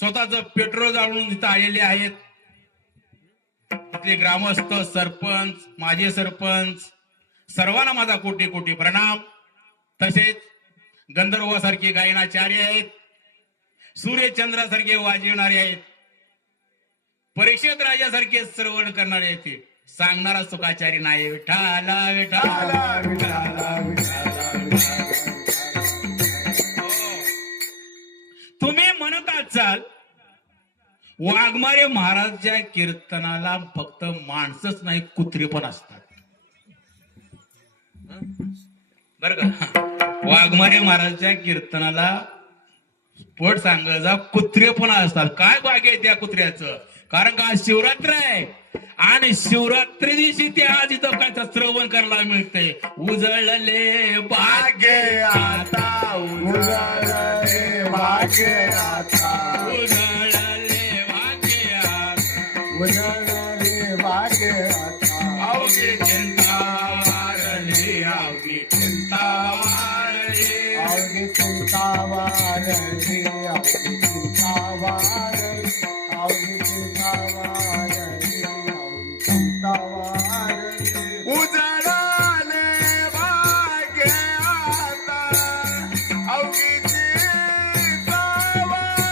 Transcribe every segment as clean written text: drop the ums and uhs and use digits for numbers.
स्वतःच पेट्रोल जाळून इथं आलेले आहेत. इथले ग्रामस्थ, सरपंच, माजी सरपंच सर्वांना माझा कोटी कोटी प्रणाम. तसेच गंधर्वासारखे गायनाचार्य आहेत, सूर्यचंद्रासारखे वाजवणारे आहेत, परीक्षेत राजासारखे श्रवण करणारे आहेत. सांगणारा सुखाचारी नाही. विठाला विठाला विठाला विठाला. तुम्ही म्हणत असाल वाघमारे महाराजच्या कीर्तनाला फक्त माणसंच नाही कुत्रे पण असतात. बर का? वाघमारे महाराजच्या कीर्तनाला पोट सांगायचा कुत्रे पण असतात. काय भाग्य आहे त्या कुत्र्याचं? कारण का आज शिवरात्र आहे आणि शिवरात्री दिवशी ते आज इथं काय श्रवण करायला मिळतंय. उजळले भाग्य आता, उजळले भाग्य आता, उजळले भाग्य आता, उजळले भाग्य आता. अवघी चिंता वारली, अवघी चिंता वारली, अवघी चिंता वारली, अवघी चिंता वारली, अवघी चिंता वारली, अवघी चिंता वारली. उजळले भाग्य आता, अवघी चिंता वारली,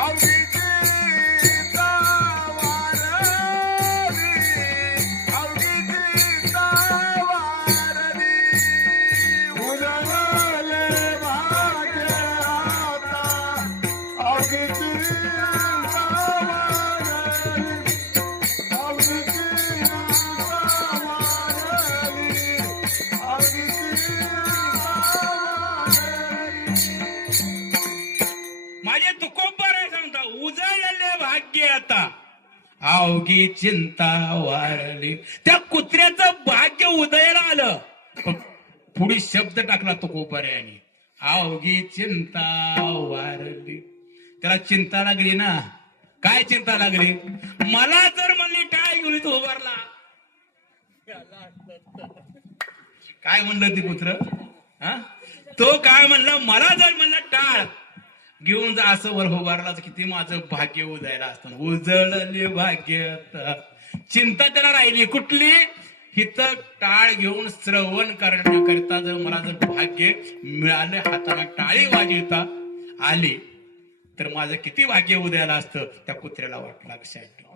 अवघी चिंता वारली, अवघी चिंता वारली. उजळले भाग्य आता, अवघी चिंता वारली, अवघी चिंता वारली, अवघी चिंता वारली. माझे तुकोबर आहे सांगता. उजळलेले भाग्य आता, अवघी चिंता वारली. त्या कुत्र्याचं भाग्य उदयाला आलं. पुढे शब्द टाकला तुकोबर यांनी, अवघी चिंता वारली. त्याला चिंता लागली ना. काय चिंता लागली? मला जर म्हणली काय घेऊन तो उभारला. काय म्हणलं ते कुत्र? हा, तो काय म्हणलं? मला जर म्हणलं टाळ घेऊन जा असं वर उभारला तर किती माझं भाग्य उजायला असतं. उजळले भाग्य आता. चिंता त्याला राहिली कुठली? हिथं टाळ घेऊन श्रवण करण्याकरिता जर मला जर भाग्य मिळालं, हाताला टाळी वाजवता आली तर माझं किती भाग्य उदयाला असतं. त्या कुत्र्याला वाटलं. लक्षात ठेवा.